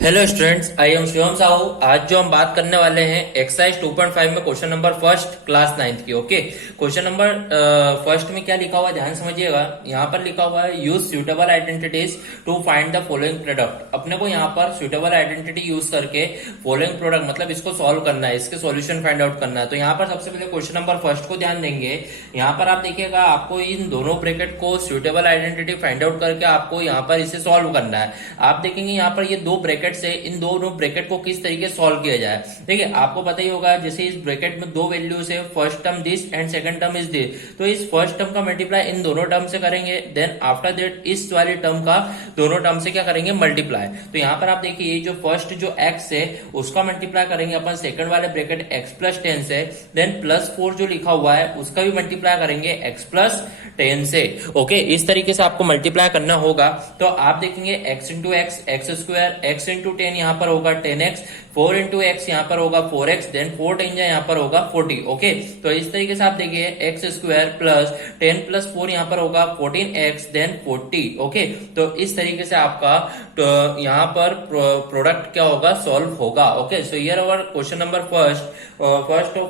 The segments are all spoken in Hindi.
Hello students, I am Shivam Sahu. आज जो हम बात करने वाले हैं एक्सरसाइज 2.5 में question number first class 9th की। ओके, क्वेश्चन नंबर फर्स्ट में क्या लिखा हुआ है ध्यान समझिएगा। यहाँ पर लिखा हुआ है use suitable identities to find the following product. अपने को यहाँ पर सुटेबल आइडेंटिटी यूज करके फॉलोइंग प्रोडक्ट मतलब इसको सॉल्व करना है, इसके सॉल्यूशन फाइंड आउट करना है। तो यहाँ पर सबसे पहले क्वेश्चन नंबर फर्स्ट को ध्यान देंगे। यहाँ पर आप देखिएगा, आपको इन दोनों ब्रैकेट को सुटेबल आइडेंटिटी फाइंड आउट करके आपको यहाँ पर इसे सॉल्व करना है। आप देखेंगे यहाँ पर ये दो ब्रैकेट से इन दोनों ब्रैकेट को किस तरीके से सॉल्व किया जाए। ठीक है, आपको पता ही होगा, जैसे इस ब्रैकेट में दो वैल्यूज है, first term this and second term is this. तो इस फर्स्ट टर्म का मल्टीप्लाई इन दोनों टर्म से करेंगे, देन आफ्टर दैट इस वाली टर्म का दोनों टर्म से क्या करेंगे, मल्टीप्लाई। तो यहाँ पर आप देखिए जो फर्स्ट जो x है उसका मल्टीप्लाई करेंगे अपन सेकंड वाले ब्रैकेट x प्लस 10 से, देन प्लस 4 जो लिखा हुआ है उसका भी मल्टीप्लाई करेंगे x प्लस 10 से। ओके, इस तरीके से आपको मल्टीप्लाई करना होगा। तो आप देखेंगे x into x x square, x into 10 यहाँ पर होगा 10x, 4 इंटू एक्स यहाँ पर होगा 4x, देन 4 10 यहाँ पर होगा 40। ओके, तो इस तरीके से आप देखिए एक्स स्क्वायर प्लस 10 प्लस 4 यहाँ पर होगा 14x, देन 40। ओके, तो इस तरीके से आपका तो यहाँ पर प्रोडक्ट क्या होगा, सॉल्व होगा। Okay, so here our question number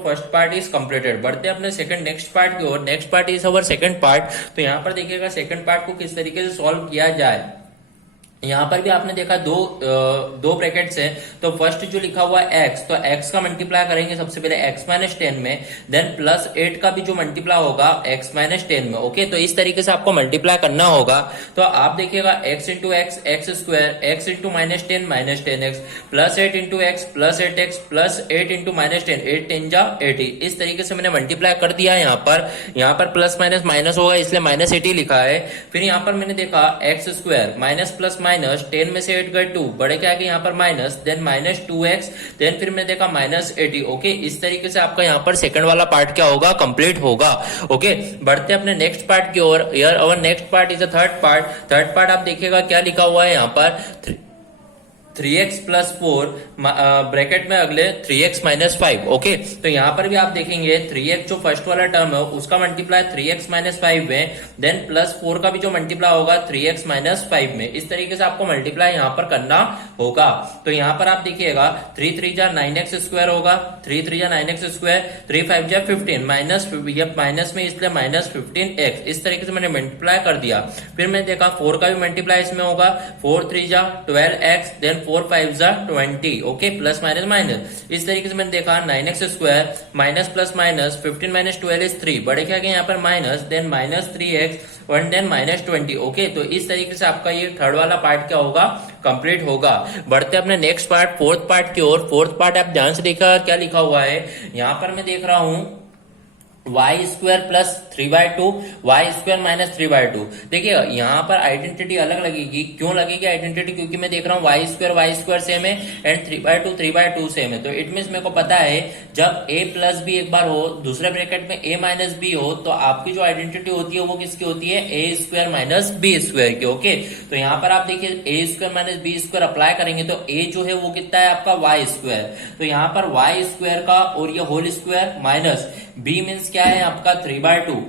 first part is completed. बढ़ते हैं अपने सेकंड नेक्स्ट पार्ट की ओर। Next part is our second part. तो यहाँ पर देखिएगा सेकंड पार्ट को किस तरीके से सॉल्व किया जाए। यहाँ पर भी आपने देखा दो ब्रैकेट्स है। तो फर्स्ट जो लिखा हुआ है x, तो x का मल्टीप्लाई करेंगे सबसे पहले x माइनस 10 में, देन प्लस 8 का भी जो मल्टीप्लाई होगा x माइनस 10 में। ओके, तो इस तरीके से आपको मल्टीप्लाई करना होगा। तो आप देखिएगा x into x x square, x into minus 10 minus 10x, plus 8 into x plus 8x, plus 8 into minus 10 8 10 जा 80। इस तरीके से मैंने मल्टीप्लाई कर दिया है। यहाँ पर प्लस माइनस माइनस होगा इसलिए माइनस 80 लिखा है। फिर यहाँ पर मैंने देखा x square minus plus minus 10 में से 8 गए 2, बड़े क्या है यहाँ पर minus, then minus 2x, then फिर मैंने देखा माइनस 80। ओके, इस तरीके से आपका यहाँ पर सेकंड वाला पार्ट क्या होगा, कंप्लीट होगा। ओके, बढ़ते अपने नेक्स्ट पार्ट की ओर। यार our next part is a third part. Third part आप देखिएगा क्या लिखा हुआ है यहाँ पर 3x प्लस 4 ब्रैकेट में अगले 3x माइनस 5। ओके, तो यहाँ पर भी आप देखेंगे 3x जो फर्स्ट वाला टर्म है उसका मल्टीप्लाई 3x माइनस 5 में, देन प्लस 4 का भी जो मल्टीप्लाई होगा 3x माइनस 5 में। इस तरीके से आपको मल्टीप्लाई यहाँ पर करना होगा। तो यहाँ पर आप देखिएगा 3 3 जा 9x स्क्वायर होगा, 3 3 जा 9x स्क्वायर, 3 5 जा 15 माइनस में इसलिए माइनस 15x। इस तरीके से मैंने मल्टीप्लाई कर दिया। फिर मैंने देखा 4 का भी मल्टीप्लाई इसमें होगा, 4 3 जा 12x, देन 4 5 जा 20। Okay, plus minus minus. इस तरीके से मैंने देखा 9x square minus plus minus 15 minus 12 is 3, बड़े क्या गए यहाँ पर minus, then minus 3x 1, then minus 20। Okay, तो इस तरीके से आपका ये थर्ड वाला पार्ट क्या होगा, कंप्लीट होगा। बढ़ते अपने नेक्स्ट पार्ट फोर्थ पार्ट की ओर। फोर्थ पार्ट आप ध्यान से देखा क्या लिखा हुआ है। यहाँ पर मैं देख रहा हूं Y square plus 3/2, Y square minus 3/2। देखिए यहाँ पर आइडेंटिटी अलग लगेगी। क्यों लगेगी आइडेंटिटी, क्योंकि मैं देख रहा हूँ वाई स्क्वायर सेम है एंड 3/2 सेम है। तो इट मीन्स मेरे को पता है जब a प्लस बी एक बार हो, दूसरे ब्रैकेट में a माइनस बी हो, तो आपकी जो आइडेंटिटी होती है वो किसकी होती है, a square minus B square की। ओके, तो यहाँ पर आप देखिए a square minus B square apply करेंगे तो a जो है वो कितना है आपका वाई स्क्वायर। तो यहाँ पर वाई स्क्वायर का और ये whole square minus b means क्या है आपका 3/2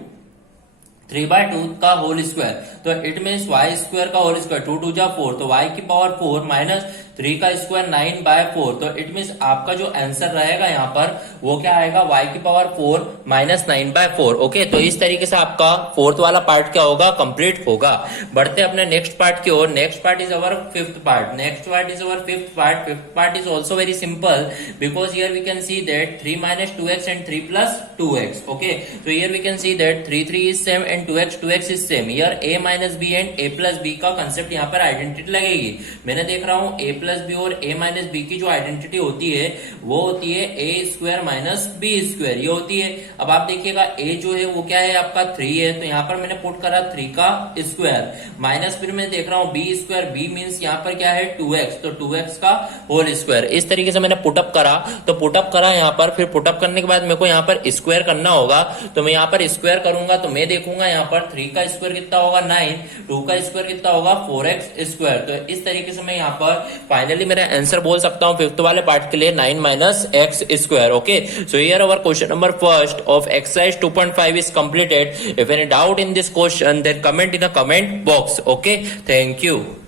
का होल स्क्वायर। तो इट मीन्स वाई स्क्वायर का होल स्क्वायर 2 2 जा 4, तो y की पावर 4 माइनस 3 का स्क्वायर 9/4। तो इट मीन्स आपका जो आंसर रहेगा यहाँ पर वो क्या आएगा, y की पावर 4 माइनस 9/4। ओके, तो इस तरीके से आपका फोर्थ वाला पार्ट क्या होगा, कंप्लीट होगा। बढ़ते अपने नेक्स्ट पार्ट की ओर। Next part is our fifth part. Next part is our fifth part. Fifth part is also very simple because here we can see that 3 minus 2x and 3 plus 2x। Okay, तो here we can see that 3 3 is same and 2x is same. Here a minus B and a plus B का कंसेप्ट यहाँ पर आइडेंटिटी लगेगी। मैंने देख रहा हूँ a प्लस बी और a माइनस बी की जो आइडेंटिटी होती है वो होती है a square minus B square, ये होती है। अब आप देखिएगा a जो है वो क्या है आपका 3 है, तो यहाँ पर मैंने पुट करा 3 का स्क्वायर माइनस, फिर मैं देख रहा हूँ b स्क्वायर, b मीन्स यहाँ पर क्या है 2x, तो 2x का होल स्क्वायर। इस तरीके से मैंने पुटअप करा। तो पुटअप करा यहाँ पर, फिर पुटअप करने के बाद मेरे को यहाँ पर स्क्वायर करना होगा। तो मैं यहाँ पर स्क्वायर करूंगा तो मैं देखूंगा यहाँ पर 3 का स्क्वायर कितना होगा 9, 2 का स्क्वायर कितना होगा 4x स्क्वायर। तो इस तरीके से मैं यहाँ पर फाइनली मेरा आंसर बोल सकता हूँ फिफ्थ वाले पार्ट के लिए 9 minus x square. Okay, so here our question number first of exercise 2.5 is completed. If any doubt in this question, then comment in the comment box. Okay, thank you.